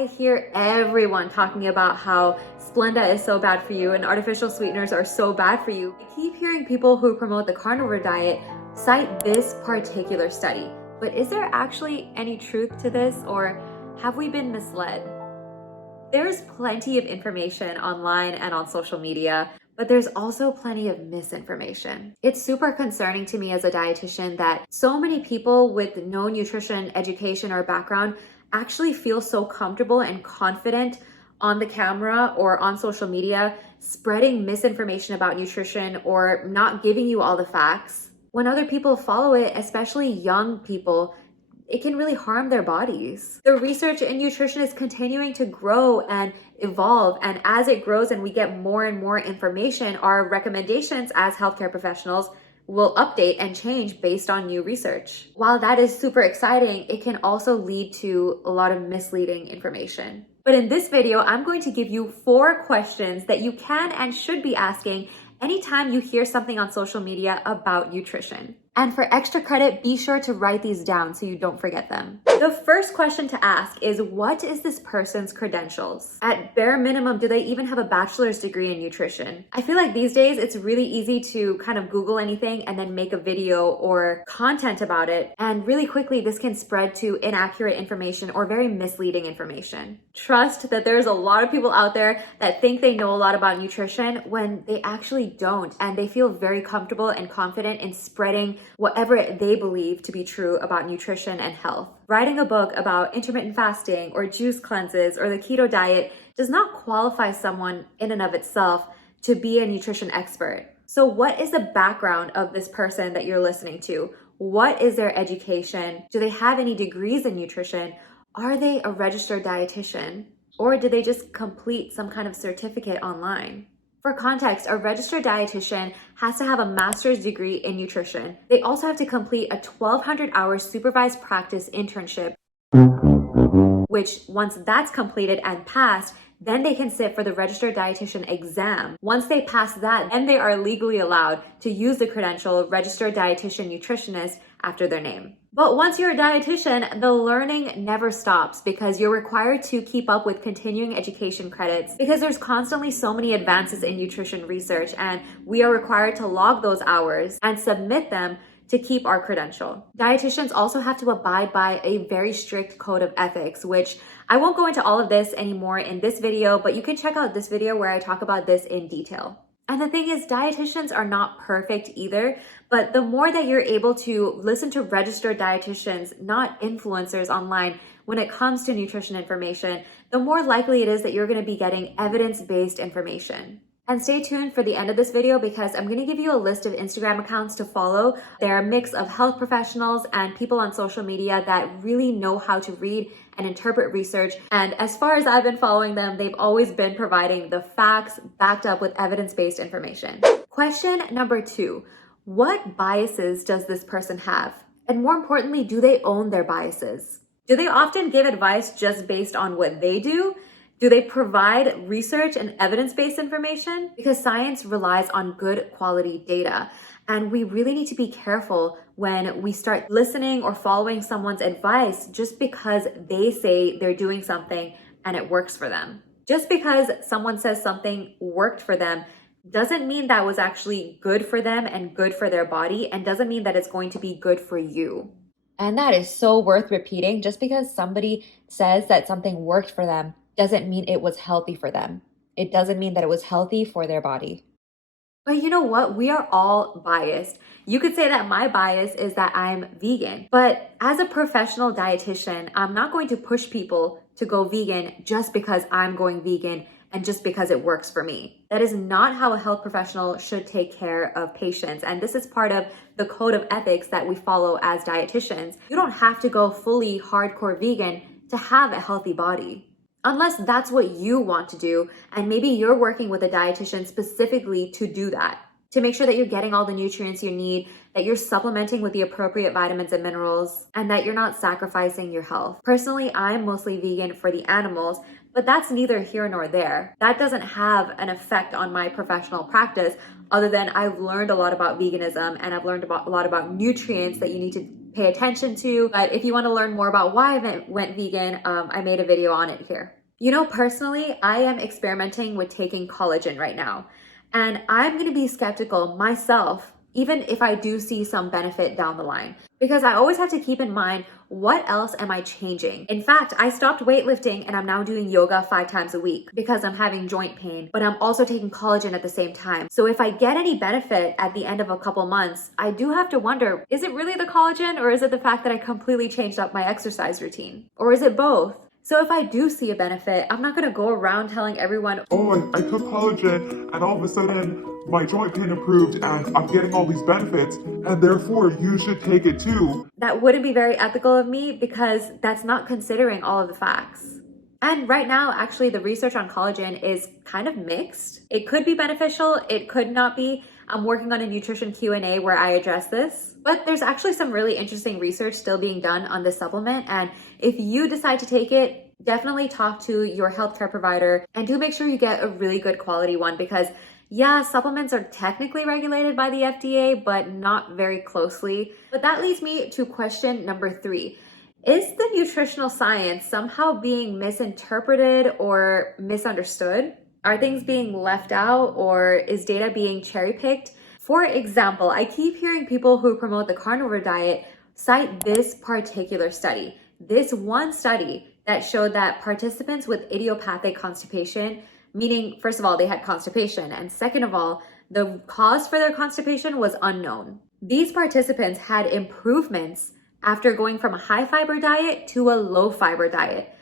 I hear everyone talking about how Splenda is so bad for you and artificial sweeteners are so bad for you. I keep hearing people who promote the carnivore diet cite this particular study. But is there actually any truth to this, or have we been misled? There's plenty of information online and on social media, but there's also plenty of misinformation. It's super concerning to me as a dietitian that so many people with no nutrition education or background actually feel so comfortable and confident on the camera or on social media spreading misinformation about nutrition or not giving you all the facts. When other people follow it, especially young people, it can really harm their bodies. The research in nutrition is continuing to grow and evolve, and as it grows and we get more and more information, our recommendations as healthcare professionals will update and change based on new research. While that is super exciting, it can also lead to a lot of misleading information. But in this video, I'm going to give you 4 questions that you can and should be asking anytime you hear something on social media about nutrition. And for extra credit, be sure to write these down so you don't forget them. The first question to ask is, what is this person's credentials? At bare minimum, do they even have a bachelor's degree in nutrition? I feel like these days it's really easy to kind of Google anything and then make a video or content about it. And really quickly, this can spread to inaccurate information or very misleading information. Trust that there's a lot of people out there that think they know a lot about nutrition when they actually don't. And they feel very comfortable and confident in spreading whatever they believe to be true about nutrition and health. Writing a book about intermittent fasting or juice cleanses or the keto diet does not qualify someone in and of itself to be a nutrition expert. So what is the background of this person that you're listening to? What is their education? Do they have any degrees in nutrition? Are they a registered dietitian? Or did they just complete some kind of certificate online? For context, a registered dietitian has to have a master's degree in nutrition. They also have to complete a 1,200-hour supervised practice internship, which once that's completed and passed, then they can sit for the registered dietitian exam. Once they pass that, then they are legally allowed to use the credential registered dietitian nutritionist after their name. But once you're a dietitian, the learning never stops because you're required to keep up with continuing education credits because there's constantly so many advances in nutrition research, and we are required to log those hours and submit them to keep our credential. Dietitians also have to abide by a very strict code of ethics, which I won't go into all of this anymore in this video, but you can check out this video where I talk about this in detail. And the thing is, dietitians are not perfect either, but the more that you're able to listen to registered dietitians, not influencers online, when it comes to nutrition information, the more likely it is that you're going to be getting evidence-based information. And stay tuned for the end of this video because I'm going to give you a list of Instagram accounts to follow. They're a mix of health professionals and people on social media that really know how to read and interpret research. And as far as I've been following them, they've always been providing the facts backed up with evidence-based information. Question number 2, what biases does this person have? And more importantly, do they own their biases? Do they often give advice just based on what they do? Do they provide research and evidence-based information? Because science relies on good quality data. And we really need to be careful when we start listening or following someone's advice just because they say they're doing something and it works for them. Just because someone says something worked for them doesn't mean that was actually good for them and good for their body, and doesn't mean that it's going to be good for you. And that is so worth repeating. Just because somebody says that something worked for them doesn't mean it was healthy for them. It doesn't mean that it was healthy for their body. But you know what? We are all biased. You could say that my bias is that I'm vegan. But as a professional dietitian, I'm not going to push people to go vegan just because I'm going vegan and just because it works for me. That is not how a health professional should take care of patients. And this is part of the code of ethics that we follow as dietitians. You don't have to go fully hardcore vegan to have a healthy body. Unless that's what you want to do, and maybe you're working with a dietitian specifically to do that, to make sure that you're getting all the nutrients you need, that you're supplementing with the appropriate vitamins and minerals, and that you're not sacrificing your health. Personally, I'm mostly vegan for the animals, but that's neither here nor there. That doesn't have an effect on my professional practice other than I've learned a lot about veganism and I've learned a lot about nutrients that you need to pay attention to. But if you want to learn more about why I went vegan, I made a video on it here. You know, personally, I am experimenting with taking collagen right now, and I'm going to be skeptical myself, even if I do see some benefit down the line, because I always have to keep in mind, what else am I changing? In fact, I stopped weightlifting and I'm now doing yoga 5 times a week because I'm having joint pain, but I'm also taking collagen at the same time. So if I get any benefit at the end of a couple months, I do have to wonder, is it really the collagen, or is it the fact that I completely changed up my exercise routine? Or is it both? So if I do see a benefit, I'm not gonna go around telling everyone, oh, I took collagen and all of a sudden my joint pain improved and I'm getting all these benefits and therefore you should take it too. That wouldn't be very ethical of me, because that's not considering all of the facts. And right now, actually, the research on collagen is kind of mixed. It could be beneficial, it could not be. I'm working on a nutrition Q&A where I address this. But there's actually some really interesting research still being done on this supplement. And if you decide to take it, definitely talk to your healthcare provider and do make sure you get a really good quality one, because yeah, supplements are technically regulated by the FDA, but not very closely. But that leads me to question number 3. Is the nutritional science somehow being misinterpreted or misunderstood? Are things being left out, or is data being cherry-picked? For example, I keep hearing people who promote the carnivore diet cite this particular study. This one study that showed that participants with idiopathic constipation, meaning, first of all, they had constipation, and second of all, the cause for their constipation was unknown. These participants had improvements after going from a high fiber diet to a low fiber diet.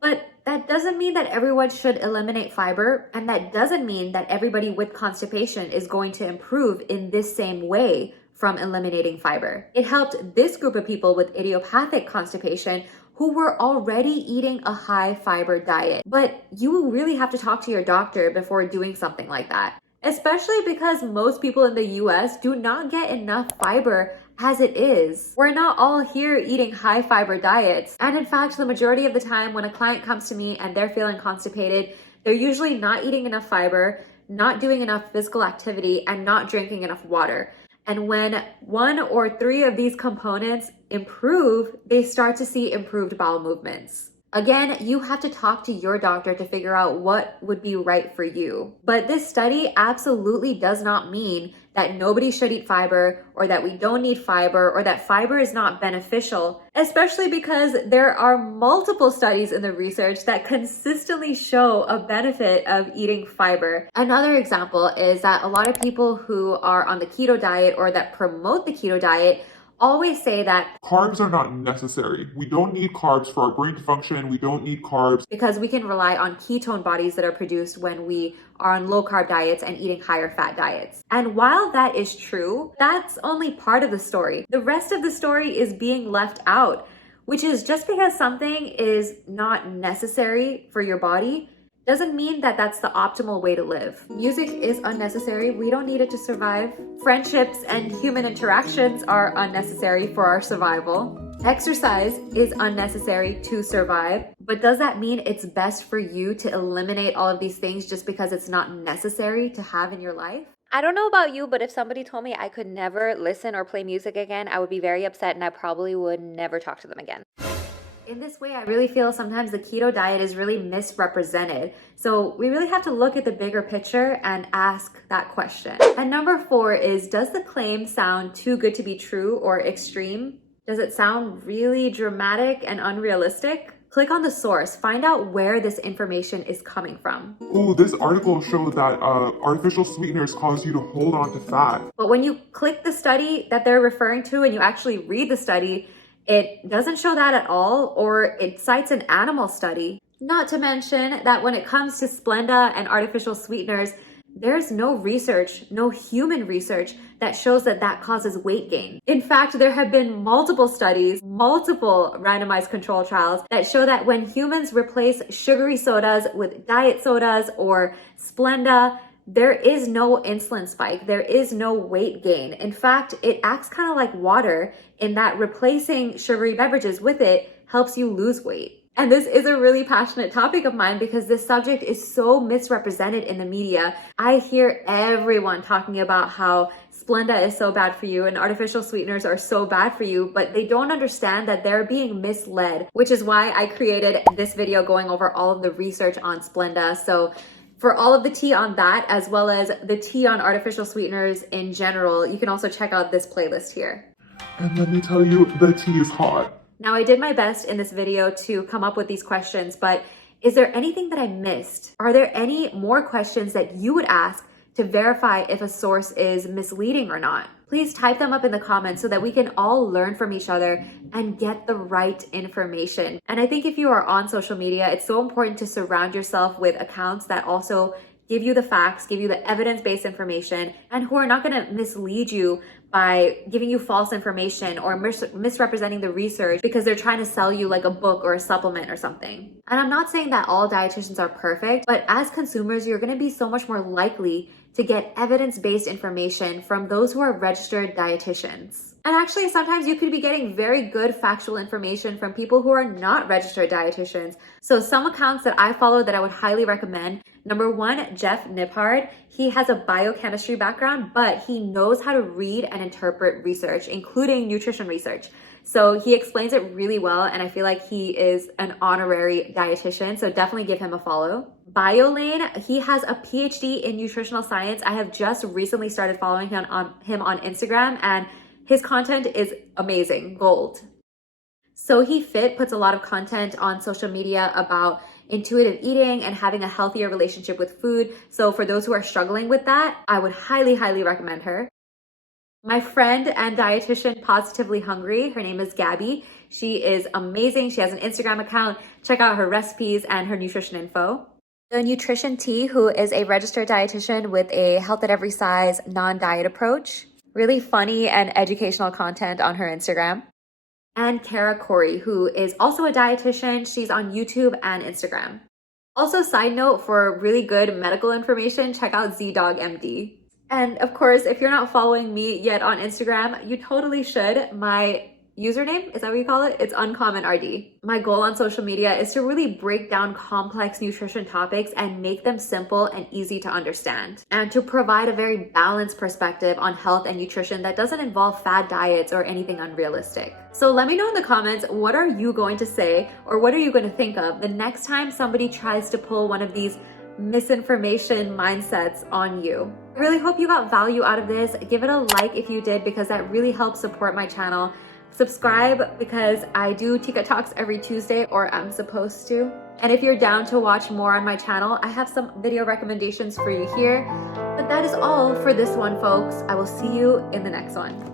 But that doesn't mean that everyone should eliminate fiber, and that doesn't mean that everybody with constipation is going to improve in this same way from eliminating fiber. It helped this group of people with idiopathic constipation who were already eating a high fiber diet. But you really have to talk to your doctor before doing something like that, especially because most people in the US do not get enough fiber as it is. We're not all here eating high fiber diets. And in fact, the majority of the time when a client comes to me and they're feeling constipated, they're usually not eating enough fiber, not doing enough physical activity, and not drinking enough water. And when 1 or 3 of these components improve, they start to see improved bowel movements. Again, you have to talk to your doctor to figure out what would be right for you. But this study absolutely does not mean that nobody should eat fiber, or that we don't need fiber, or that fiber is not beneficial, especially because there are multiple studies in the research that consistently show a benefit of eating fiber. Another example is that a lot of people who are on the keto diet or that promote the keto diet always say that carbs are not necessary. We don't need carbs for our brain to function. We don't need carbs because we can rely on ketone bodies that are produced when we are on low carb diets and eating higher fat diets. And while that is true, that's only part of the story. The rest of the story is being left out, which is just because something is not necessary for your body doesn't mean that that's the optimal way to live. Music is unnecessary. We don't need it to survive. Friendships and human interactions are unnecessary for our survival. Exercise is unnecessary to survive. But does that mean it's best for you to eliminate all of these things just because it's not necessary to have in your life? I don't know about you, but if somebody told me I could never listen or play music again, I would be very upset and I probably would never talk to them again. In this way, I really feel sometimes the keto diet is really misrepresented. So we really have to look at the bigger picture and ask that question. And number 4 is, does the claim sound too good to be true or extreme? Does it sound really dramatic and unrealistic? Click on the source, find out where this information is coming from. Oh, this article showed that artificial sweeteners cause you to hold on to fat. But when you click the study that they're referring to and you actually read the study, it doesn't show that at all, or it cites an animal study. Not to mention that when it comes to Splenda and artificial sweeteners, there's no research, no human research that shows that that causes weight gain. In fact, there have been multiple studies, multiple randomized control trials that show that when humans replace sugary sodas with diet sodas or Splenda, there is no insulin spike. There is no weight gain. In fact, it acts kind of like water in that replacing sugary beverages with it helps you lose weight. And this is a really passionate topic of mine because this subject is so misrepresented in the media. I hear everyone talking about how Splenda is so bad for you and artificial sweeteners are so bad for you, but they don't understand that they're being misled, which is why I created this video going over all of the research on Splenda. So for all of the tea on that, as well as the tea on artificial sweeteners in general, you can also check out this playlist here. And let me tell you, the tea is hot. Now, I did my best in this video to come up with these questions, but is there anything that I missed? Are there any more questions that you would ask to verify if a source is misleading or not? Please type them up in the comments so that we can all learn from each other and get the right information. And I think if you are on social media, it's so important to surround yourself with accounts that also give you the facts, give you the evidence-based information, and who are not going to mislead you by giving you false information or misrepresenting the research because they're trying to sell you like a book or a supplement or something. And I'm not saying that all dietitians are perfect, but as consumers, you're going to be so much more likely to get evidence-based information from those who are registered dietitians. And actually, sometimes you could be getting very good factual information from people who are not registered dietitians. So some accounts that I follow that I would highly recommend: number one, Jeff Niphard. He has a biochemistry background, but he knows how to read and interpret research, including nutrition research. So he explains it really well, and I feel like he is an honorary dietitian, so definitely give him a follow. BioLane, he has a PhD in nutritional science. I have just recently started following him on Instagram, and his content is amazing, gold. So He Fit puts a lot of content on social media about intuitive eating and having a healthier relationship with food. So for those who are struggling with that, I would highly, highly recommend her. My friend and dietitian, Positively Hungry, her name is Gabby. She is amazing. She has an Instagram account. Check out her recipes and her nutrition info. The Nutrition Tea, who is a registered dietitian with a health at every size, non-diet approach. Really funny and educational content on her Instagram. And Kara Corey, who is also a dietitian. She's on YouTube and Instagram. Also, side note, for really good medical information, check out ZDoggMD. And of course, if you're not following me yet on Instagram, you totally should. My username, is that what you call it? It's UncommonRD. My goal on social media is to really break down complex nutrition topics and make them simple and easy to understand, and to provide a very balanced perspective on health and nutrition that doesn't involve fad diets or anything unrealistic. So let me know in the comments, what are you going to say, or what are you going to think of the next time somebody tries to pull one of these misinformation mindsets on you. I really hope you got value out of this. Give it a like if you did, because that really helps support my channel. Subscribe, because I do Tika Talks every Tuesday, or I'm supposed to. And if you're down to watch more on my channel, I have some video recommendations for you here. But that is all for this one, folks. I will see you in the next one.